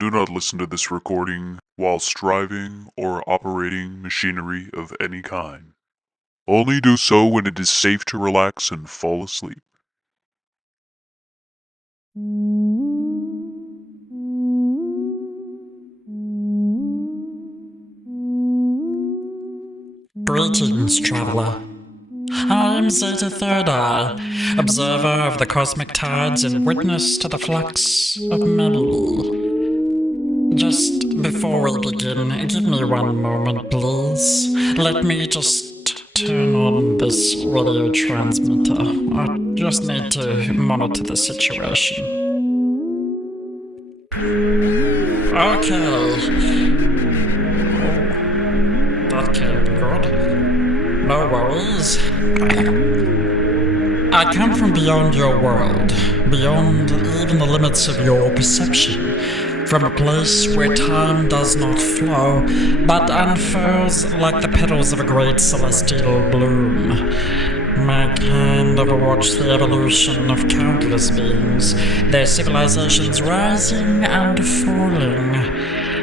Do not listen to this recording whilst driving or operating machinery of any kind. Only do so when it is safe to relax and fall asleep. Greetings, traveler. I am Zeta Third Eye, observer of the cosmic tides and witness to the flux of memory. Just before we begin, give me one moment, please. Let me just turn on this radio transmitter. I just need to monitor the situation. Okay. That can't be good. No worries. I come from beyond your world, beyond even the limits of your perception, from a place where time does not flow, but unfurls like the petals of a great celestial bloom. My kind overwatched the evolution of countless beings, their civilizations rising and falling,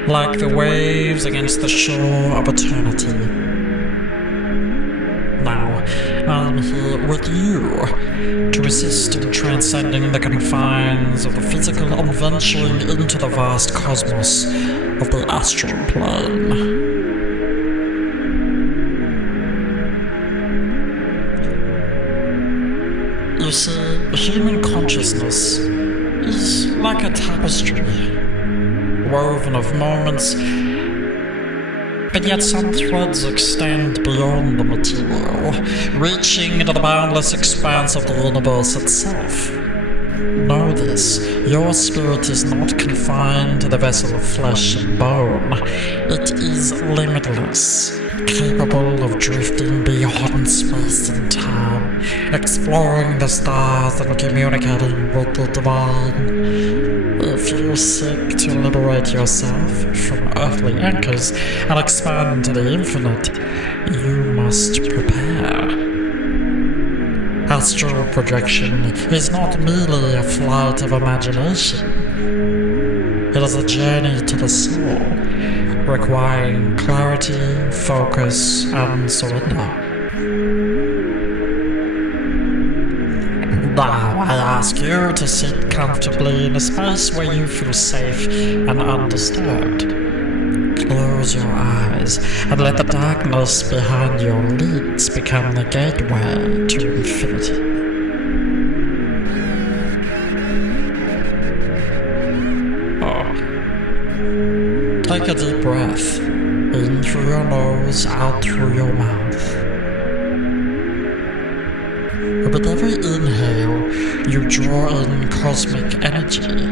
like the waves against the shore of eternity. Now, I'm here with you to assist in transcending the confines of the physical and venturing into the vast cosmos of the astral plane. You see, human consciousness is like a tapestry, woven of moments, but yet some threads extend beyond the material, reaching into the boundless expanse of the universe itself. Know this, your spirit is not confined to the vessel of flesh and bone. It is limitless, capable of drifting beyond space and time, exploring the stars and communicating with the divine. If you seek to liberate yourself from earthly anchors and expand to the infinite, you must prepare. Astral projection is not merely a flight of imagination. It is a journey to the soul, requiring clarity, focus, and surrender. Now I ask you to sit comfortably in a space where you feel safe and undisturbed. Close your eyes and let the darkness behind your lids become the gateway to infinity. Take a deep breath, in through your nose, out through your mouth. With every inhale, you draw in cosmic energy.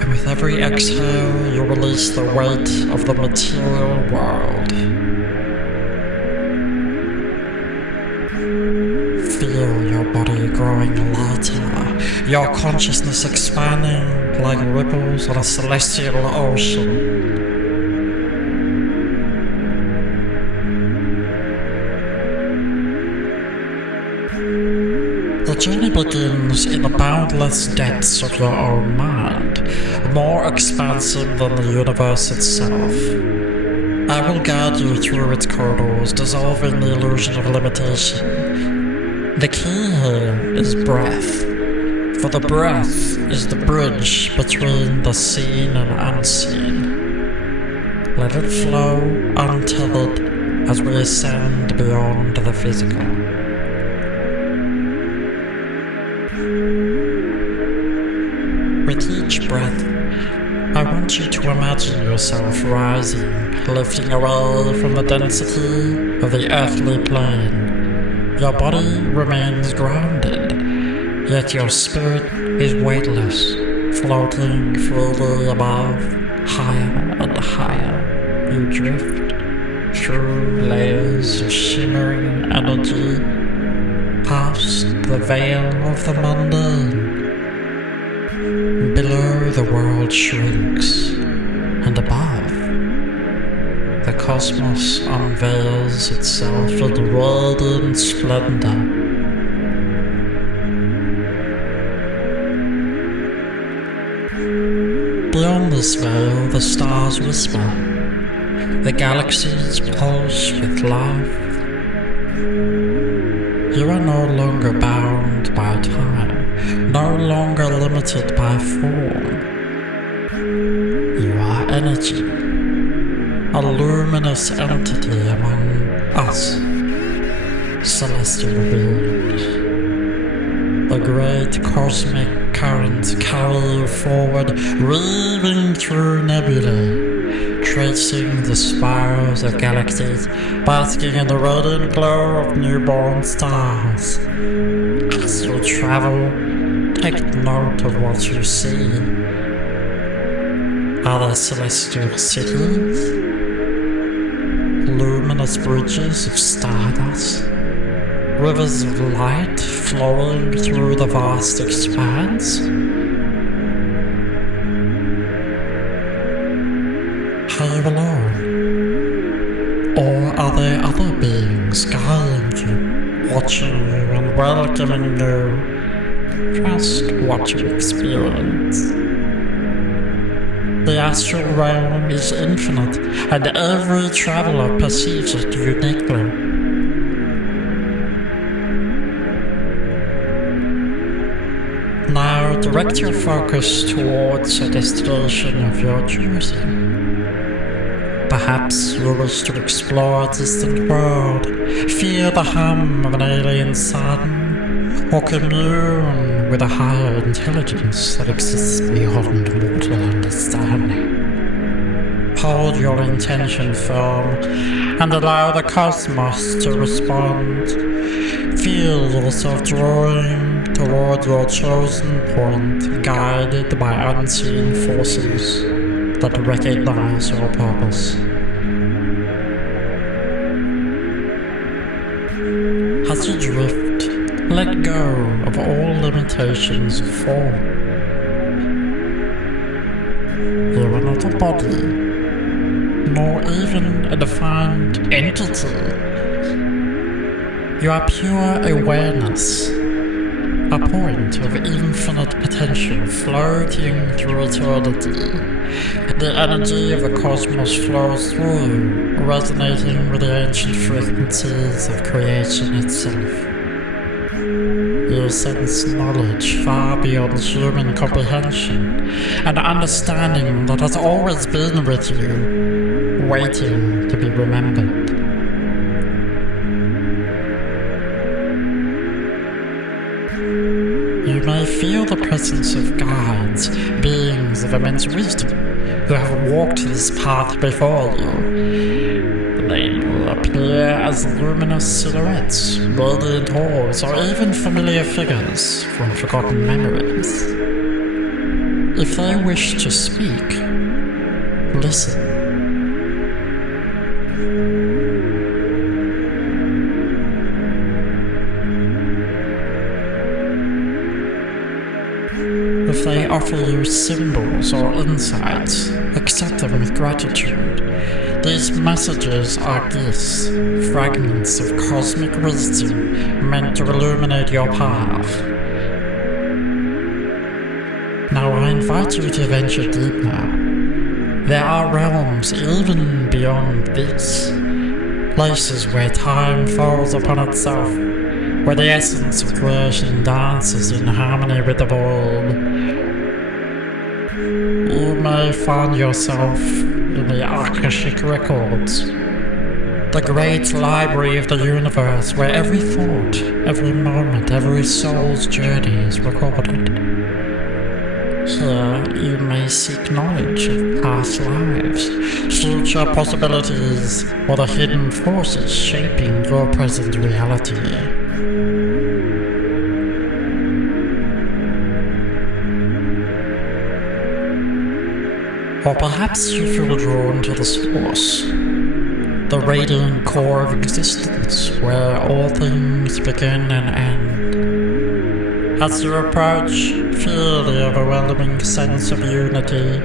And with every exhale, you release the weight of the material world. Feel your body growing lighter, your consciousness expanding like ripples on a celestial ocean. The journey begins in the boundless depths of your own mind, more expansive than the universe itself. I will guide you through its corridors, dissolving the illusion of limitation. The key here is breath, for the breath is the bridge between the seen and unseen. Let it flow untethered as we ascend beyond the physical. With each breath, I want you to imagine yourself rising, lifting away from the density of the earthly plane. Your body remains grounded, yet your spirit is weightless, floating freely above, higher and higher. You drift through layers of shimmering energy, past the veil of the mundane. Below, the world shrinks, and above, the cosmos unveils itself in radiant splendor. Beyond this veil, the stars whisper. The galaxies pulse with love. You are no longer bound by time, no longer limited by form. You are energy, a luminous entity among us, celestial beings. The great cosmic currents carry you forward, weaving through nebulae, tracing the spirals of galaxies, basking in the radiant glow of newborn stars. As you travel, take note of what you see. Other celestial cities, luminous bridges of stardust, rivers of light flowing through the vast expanse. Are you alone? Or are there other beings guiding you, watching you and welcoming you? Trust what you experience. The astral realm is infinite, and every traveler perceives it uniquely. Now direct your focus towards a destination of your choosing. Perhaps you wish to explore a distant world, feel the hum of an alien sun, or commune with a higher intelligence that exists beyond mortal understanding. Hold your intention firm and allow the cosmos to respond. Feel yourself drawing toward your chosen point, guided by unseen forces that recognize your purpose. As you drift, let go of all limitations of form. You are not a body, nor even a defined entity. You are pure awareness, a point of infinite potential floating through eternity. The energy of the cosmos flows through you, resonating with the ancient frequencies of creation itself. You sense knowledge far beyond human comprehension, an understanding that has always been with you, waiting to be remembered. You may feel the presence of guides, beings of immense wisdom, who have walked this path before you. They will appear as luminous silhouettes, radiant orbs, or even familiar figures from forgotten memories. If they wish to speak, listen. If they offer you symbols or insights, accept them with gratitude. These messages are gifts, fragments of cosmic wisdom meant to illuminate your path. Now I invite you to venture deeper. There are realms even beyond this, places where time falls upon itself, where the essence of creation dances in harmony with the world. You may find yourself in the Akashic Records, the great library of the universe where every thought, every moment, every soul's journey is recorded. Here you may seek knowledge of past lives, future possibilities, or the hidden forces shaping your present reality. Or perhaps you feel drawn to the source, the radiant core of existence where all things begin and end. As you approach, feel the overwhelming sense of unity,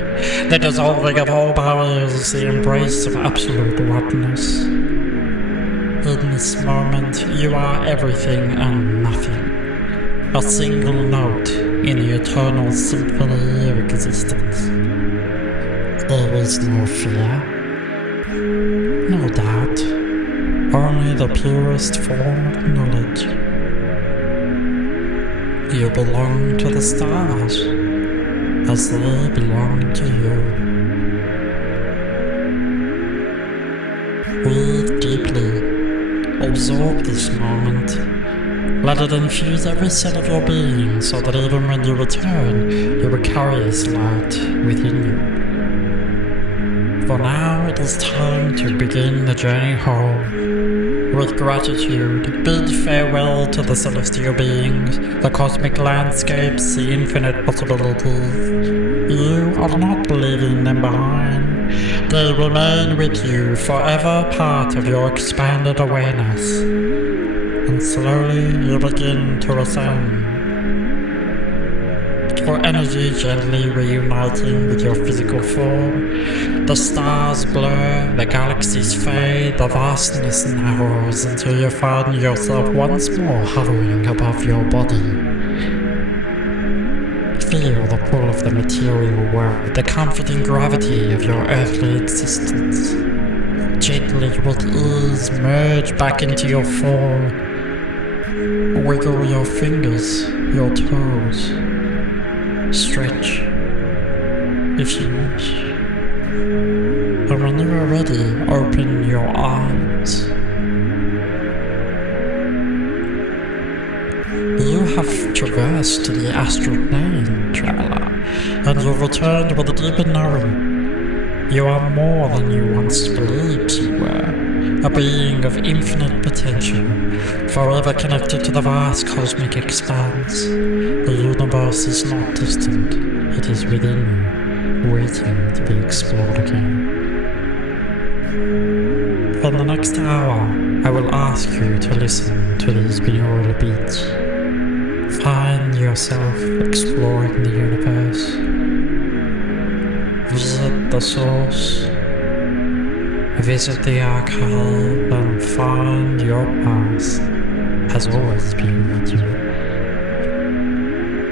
the dissolving of all barriers, the embrace of absolute oneness. In this moment, you are everything and nothing. a single note in the eternal symphony of existence. There is no fear, no doubt, only the purest form of knowledge. You belong to the stars, as they belong to you. Breathe deeply, absorb this moment. Let it infuse every cell of your being so that even when you return, you will carry this light within you. For now, it is time to begin the journey home. With gratitude, bid farewell to the celestial beings, the cosmic landscapes, the infinite possibilities. You are not leaving them behind. They remain with you, forever part of your expanded awareness. And slowly you begin to ascend. Your energy gently reuniting with your physical form. The stars blur, the galaxies fade, the vastness narrows until you find yourself once more hovering above your body. Feel the pull of the material world, the comforting gravity of your earthly existence. Gently with ease merge back into your form. Wiggle your fingers, your toes. Stretch, if you wish. And when you are ready, open your eyes. You have traversed the astral plane, traveler, and you've returned with a deeper knowing. You are more than you once believed you were. A being of infinite potential, forever connected to the vast cosmic expanse. The universe is not distant, it is within you, waiting to be explored again. For the next hour, I will ask you to listen to these binaural beats. Find yourself exploring the universe. Visit the source. Visit the archive and find your past has always been with you.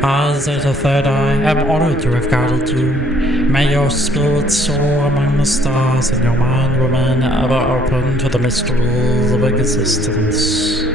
I, Zeta Third Eye, am honored to have guided you. May your spirit soar among the stars and your mind remain ever open to the mysteries of existence.